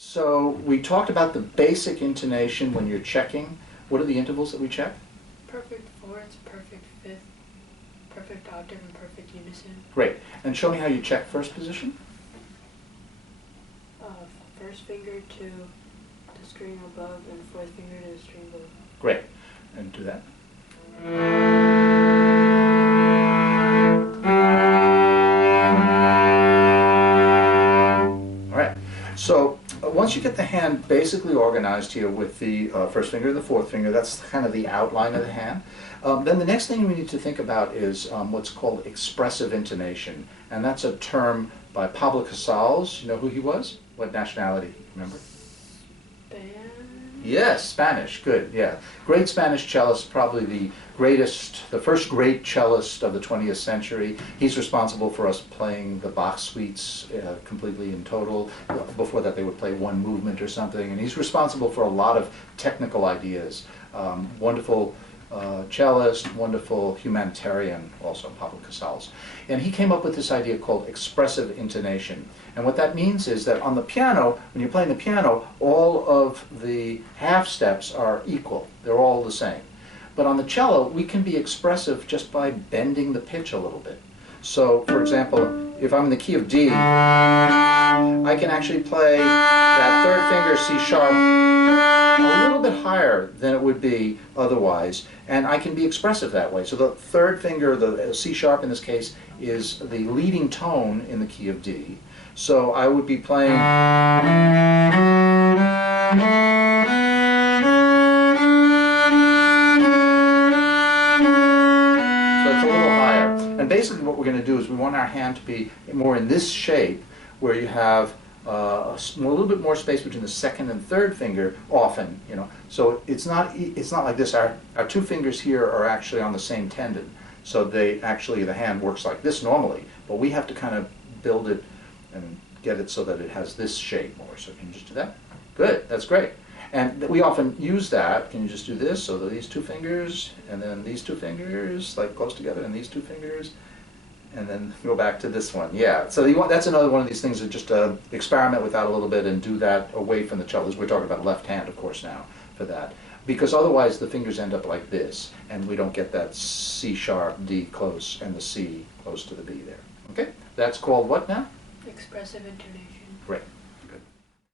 So we talked about the basic intonation when you're checking. What are the intervals that we check? Perfect fourths, perfect fifth, perfect octave, and perfect unison. Great. And show me how you check first position. First finger to the string above and fourth finger to the string below. Great. And do that. All right. So once you get the hand basically organized here with the first finger and the fourth finger, that's kind of the outline of the hand. Then the next thing we need to think about is what's called expressive intonation. And that's a term by Pablo Casals. You know who he was? What nationality? Remember? Yes, Spanish. Good, yeah. Great Spanish cellist, probably the first great cellist of the 20th century. He's responsible for us playing the Bach suites completely in total. Before that they would play one movement or something. And he's responsible for a lot of technical ideas. Wonderful cellist, wonderful humanitarian also, Pablo Casals. And he came up with this idea called expressive intonation. And what that means is that on the piano, when you're playing the piano, all of the half steps are equal. They're all the same. But on the cello, we can be expressive just by bending the pitch a little bit. So, for example, if I'm in the key of D, I can actually play that third finger C sharp a little bit higher than it would be otherwise, and I can be expressive that way. So the third finger, the C sharp in this case, is the leading tone in the key of D. So I would be playing. So it's a little higher. And basically what we're going to do is we want our hand to be more in this shape, where you have a little bit more space between the second and third finger often, you know. So it's not like this. Our two fingers here are actually on the same tendon. So the hand works like this normally, but we have to kind of build it and get it so that it has this shape more. So can you just do that? Good, that's great. And we often use that. Can you just do this? So these two fingers, and then these two fingers, like close together, and these two fingers, and then go back to this one. Yeah, so that's another one of these things that just experiment with that a little bit and do that away from the cello. We're talking about left hand, of course, now for that. Because otherwise the fingers end up like this, and we don't get that C sharp, D close, and the C close to the B there. Okay, that's called what now? Expressive intonation. Great.